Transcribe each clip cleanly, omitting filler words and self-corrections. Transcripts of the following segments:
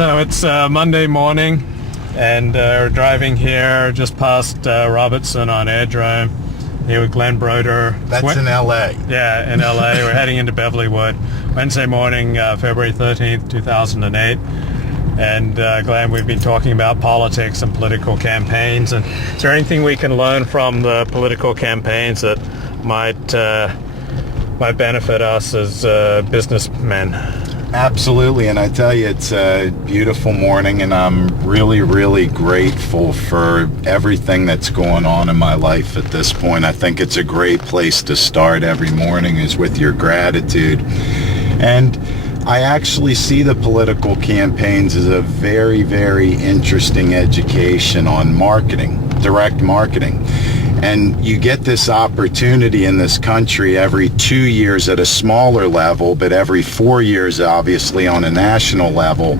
So it's Monday morning, and we're driving here just past Robertson on Airdrome, here with Broder. That's in LA. Yeah, in LA. We're heading into Beverlywood. Wednesday morning, February 13th, 2008. And Glenn, we've been talking about politics and political campaigns. And is there anything we can learn from the political campaigns that might benefit us as businessmen? Absolutely, and I tell you, it's a beautiful morning, and I'm really, really grateful for everything that's going on in my life at this point. I think it's a great place to start every morning is with your gratitude. And I actually see the political campaigns as a very, very interesting education on marketing, direct marketing. And you get this opportunity in this country every 2 years at a smaller level, but every 4 years, obviously, on a national level,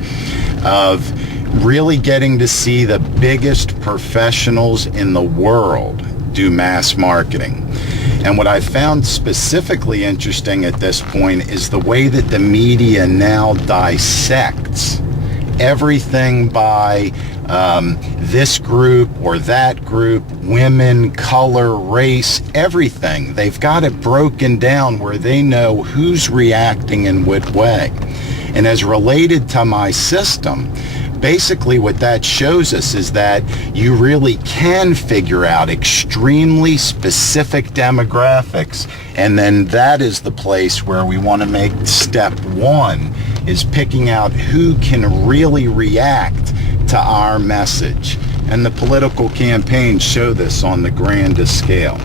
of really getting to see the biggest professionals in the world do mass marketing. And what I found specifically interesting at this point is the way that the media now dissects everything by this group or that group, women, color, race, everything. They've got it broken down where they know who's reacting in what way. And as related to my system, basically what that shows us is that you really can figure out extremely specific demographics, and then that is the place where we want to make step one, is picking out who can really react to our message. And the political campaigns show this on the grandest scale.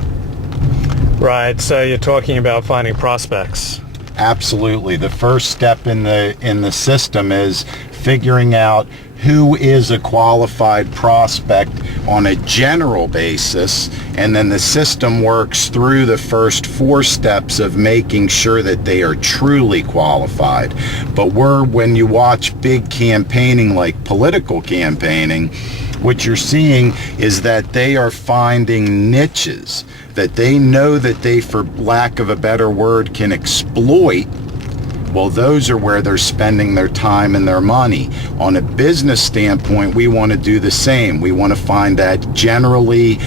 Right, so you're talking about finding prospects. Absolutely. The first step in the system is figuring out who is a qualified prospect on a general basis, and then the system works through the first 4 steps of making sure that they are truly qualified. But when you watch big campaigning like political campaigning, what you're seeing is that they are finding niches that they know that they, for lack of a better word, can exploit. Well, those are where they're spending their time and their money. On a business standpoint, we want to do the same. We want to find that generally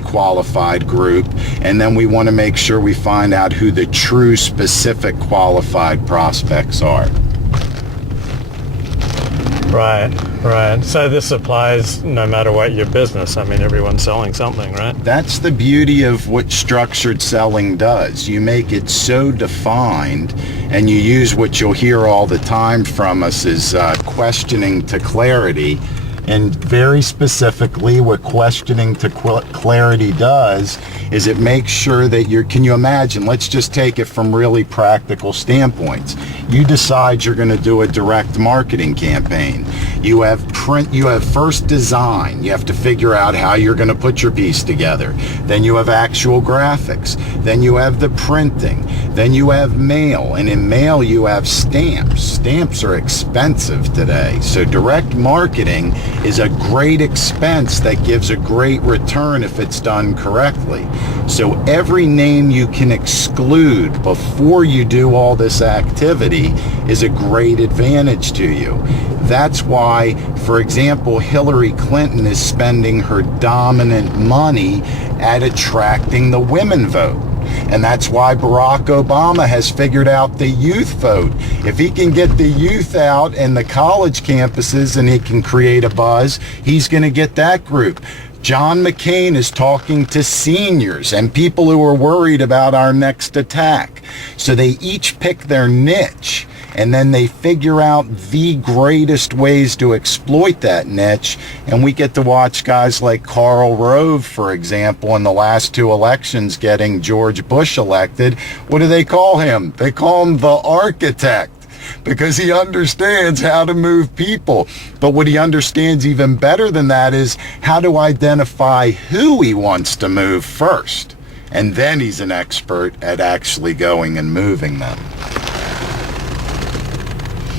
qualified group, and then we want to make sure we find out who the true specific qualified prospects are. Right. So this applies no matter what your business. I mean, everyone's selling something, right? That's the beauty of what structured selling does. You make it so defined, and you use what you'll hear all the time from us is questioning to clarity. And very specifically, what questioning to clarity does is it makes sure that can you imagine, let's just take it from really practical standpoints. You decide you're going to do a direct marketing campaign. You have first design. You have to figure out how you're going to put your piece together. Then you have actual graphics. Then you have the printing. Then you have mail. And in mail, you have stamps. Stamps are expensive today. So direct marketing is a great expense that gives a great return if it's done correctly. So every name you can exclude before you do all this activity is a great advantage to you. That's why, for example, Hillary Clinton is spending her dominant money at attracting the women vote. And that's why Barack Obama has figured out the youth vote. If he can get the youth out in the college campuses and he can create a buzz, he's going to get that group. John McCain is talking to seniors and people who are worried about our next attack. So they each pick their niche, and then they figure out the greatest ways to exploit that niche. And we get to watch guys like Karl Rove, for example, in the last 2 elections getting George Bush elected. What do they call him? They call him the architect, because he understands how to move people. But what he understands even better than that is how to identify who he wants to move first. And then he's an expert at actually going and moving them.